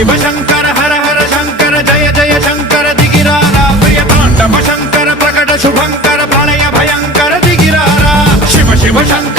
शिव शंकर हर हर शंकर जय जय शंकर दिगिरारा प्रिय तांडव शंकर प्रकट शुभंकर प्रणय भयंकर दिगिरारा शिव शिव शंकर